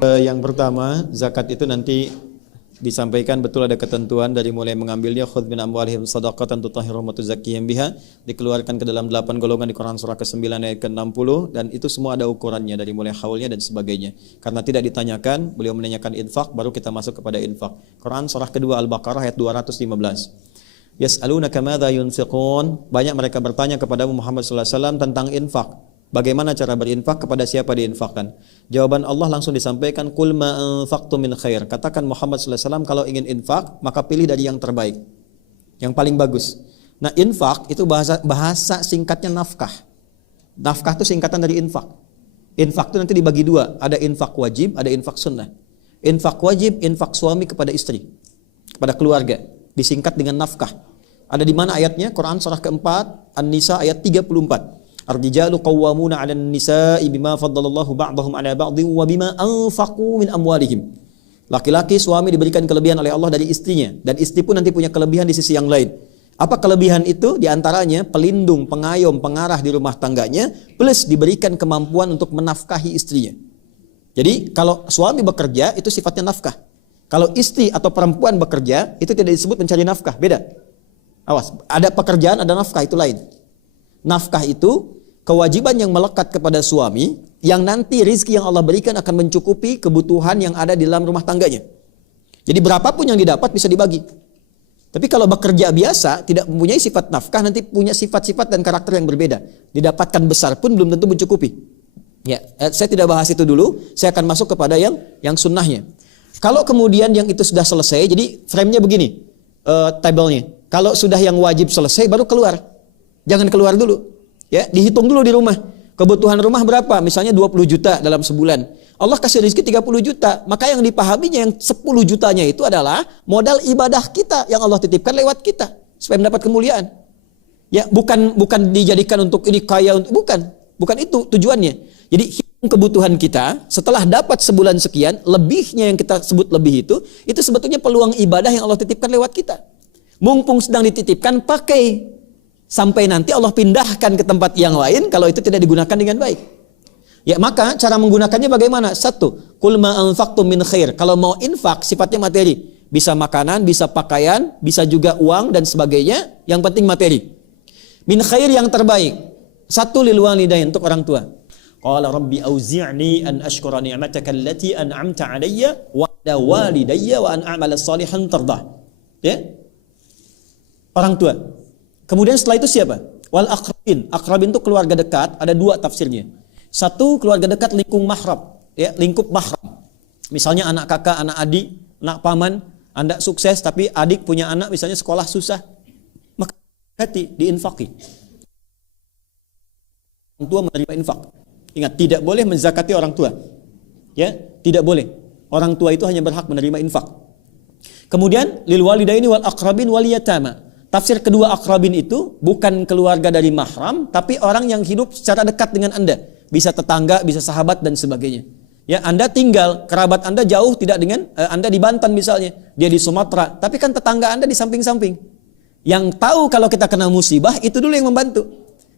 Yang pertama, zakat itu nanti disampaikan betul ada ketentuan dari mulai mengambilnya khudz min amwalihim shadaqatan tutahhiruhum wa tuzakkihim biha, dikeluarkan ke dalam 8 golongan di Quran surah ke-9 ayat ke-60, dan itu semua ada ukurannya dari mulai haulnya dan sebagainya. Karena tidak ditanyakan, beliau menanyakan infak, baru kita masuk kepada infak. Quran surah kedua Al-Baqarah ayat 215. Yas'alunaka madza yunfiqun, banyak mereka bertanya kepada Muhammad sallallahu alaihi wasallam tentang infak. Bagaimana cara berinfak, kepada siapa diinfakkan? Jawaban Allah langsung disampaikan, qul ma anfaqtum min khair. Katakan Muhammad sallallahu alaihi wasallam, kalau ingin infak maka pilih dari yang terbaik, yang paling bagus. Nah, infak itu bahasa singkatnya nafkah. Nafkah itu singkatan dari infak. Infak itu nanti dibagi dua, ada infak wajib, ada infak sunnah. Infak wajib, infak suami kepada istri, kepada keluarga, disingkat dengan nafkah. Ada di mana ayatnya? Quran surah keempat An-Nisa ayat 34. Ar-rijalu qawwamuna 'alan nisa'i bima faddalallahu ba'dahum 'ala ba'dhin wa bima anfaqu min amwalihim. Laki-laki suami diberikan kelebihan oleh Allah dari istrinya, dan istri pun nanti punya kelebihan di sisi yang lain. Apa kelebihan itu? Di antaranya pelindung, pengayom, pengarah di rumah tangganya, plus diberikan kemampuan untuk menafkahi istrinya. Jadi kalau suami bekerja itu sifatnya nafkah. Kalau istri atau perempuan bekerja itu tidak disebut mencari nafkah, beda. Awas, ada pekerjaan, ada nafkah, itu lain. Nafkah itu kewajiban yang melekat kepada suami, yang nanti rizki yang Allah berikan akan mencukupi kebutuhan yang ada di dalam rumah tangganya. Jadi berapapun yang didapat bisa dibagi. Tapi kalau bekerja biasa, tidak mempunyai sifat nafkah, nanti punya sifat-sifat dan karakter yang berbeda. Didapatkan besar pun belum tentu mencukupi. Ya, saya tidak bahas itu dulu, saya akan masuk kepada yang sunnahnya. Kalau kemudian yang itu sudah selesai, jadi frame-nya begini, tabelnya. Kalau sudah yang wajib selesai, baru keluar. Jangan keluar dulu. Ya, dihitung dulu di rumah. Kebutuhan rumah berapa? Misalnya 20 juta dalam sebulan. Allah kasih rezeki 30 juta. Maka yang dipahaminya yang 10 jutanya itu adalah modal ibadah kita yang Allah titipkan lewat kita supaya mendapat kemuliaan. Ya, bukan dijadikan untuk ini kaya, bukan itu tujuannya. Jadi hitung kebutuhan kita setelah dapat sebulan sekian, lebihnya yang kita sebut lebih itu sebetulnya peluang ibadah yang Allah titipkan lewat kita. Mumpung sedang dititipkan, pakai. Sampai nanti Allah pindahkan ke tempat yang lain kalau itu tidak digunakan dengan baik. Ya, maka cara menggunakannya bagaimana? Satu, qul ma anfaqtum min khair. Kalau mau infak sifatnya materi. Bisa makanan, bisa pakaian, bisa juga uang dan sebagainya. Yang penting materi. Min khair yang terbaik. Satu, lil walidain, untuk orang tua. Qala rabbi auzi'ni an ashkura ni'mataka allati an'amta 'alayya wa 'ala walidayya wa an a'mala shalihan tardah. Ya? Orang tua. Kemudian setelah itu siapa? Wal aqrabin. Aqrabin itu keluarga dekat, ada dua tafsirnya. Satu, keluarga dekat lingkup mahram, ya, lingkup mahram. Misalnya anak kakak, anak adik, anak paman, Anda sukses tapi adik punya anak misalnya sekolah susah. Maka hati diinfaki. Orang tua menerima infak. Ingat, tidak boleh menzakati orang tua. Ya, tidak boleh. Orang tua itu hanya berhak menerima infak. Kemudian lil walidaini wal aqrabin wal yatama. Tafsir kedua akrabin itu bukan keluarga dari mahram, tapi orang yang hidup secara dekat dengan Anda. Bisa tetangga, bisa sahabat dan sebagainya. Ya, Anda tinggal, kerabat Anda jauh tidak dengan Anda di Banten misalnya, dia di Sumatera, tapi kan tetangga Anda di samping-samping. Yang tahu kalau kita kena musibah itu dulu yang membantu.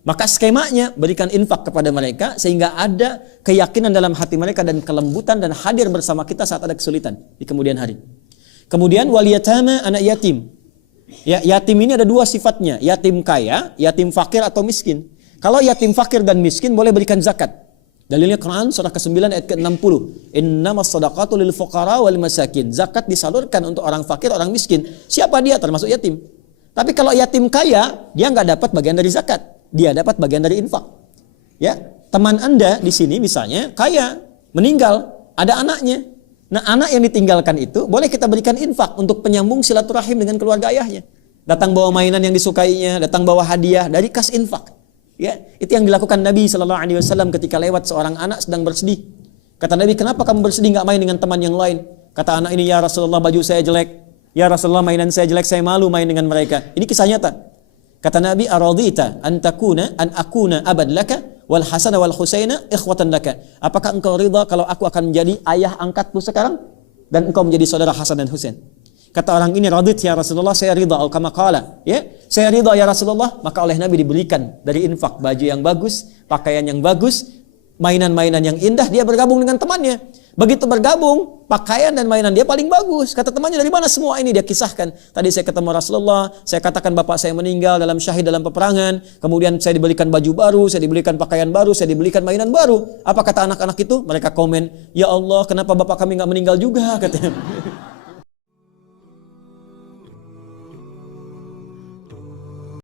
Maka skemanya berikan infak kepada mereka sehingga ada keyakinan dalam hati mereka dan kelembutan dan hadir bersama kita saat ada kesulitan di kemudian hari. Kemudian wal yatama, anak yatim. Ya, yatim ini ada dua sifatnya, yatim kaya, yatim fakir atau miskin. Kalau yatim fakir dan miskin boleh berikan zakat. Dalilnya Quran surah ke-9 ayat ke-60. Innamas shadaqatu lil fuqara wal masakin. Zakat disalurkan untuk orang fakir, orang miskin. Siapa dia? Termasuk yatim. Tapi kalau yatim kaya, dia nggak dapat bagian dari zakat. Dia dapat bagian dari infak. Ya, teman Anda di sini misalnya kaya, meninggal, ada anaknya. Nah, anak yang ditinggalkan itu boleh kita berikan infak untuk penyambung silaturahim dengan keluarga ayahnya. Datang bawa mainan yang disukainya, datang bawa hadiah dari kas infak. Ya, itu yang dilakukan Nabi SAW ketika lewat seorang anak sedang bersedih. Kata Nabi, kenapa kamu bersedih nggak main dengan teman yang lain? Kata anak ini, ya Rasulullah baju saya jelek, ya Rasulullah mainan saya jelek, saya malu main dengan mereka. Ini kisah nyata. Kata Nabi, aradita an akuna abad laka wal Hasan wal Husaina ikhwatan laka. Apakah engkau ridha kalau aku akan menjadi ayah angkatmu sekarang dan engkau menjadi saudara Hasan dan Husain? Kata orang ini, radit ya Rasulullah, saya ridha, atau kama qala, ya, saya ridha ya Rasulullah. Maka oleh Nabi diberikan dari infak baju yang bagus, pakaian yang bagus, mainan-mainan yang indah, dia bergabung dengan temannya. Begitu bergabung, pakaian dan mainan dia paling bagus. Kata temannya, dari mana semua ini? Dia kisahkan. Tadi saya ketemu Rasulullah, saya katakan bapak saya meninggal dalam syahid dalam peperangan. Kemudian saya dibelikan baju baru, saya dibelikan pakaian baru, saya dibelikan mainan baru. Apa kata anak-anak itu? Mereka komen, ya Allah, kenapa bapak kami nggak meninggal juga? Katanya.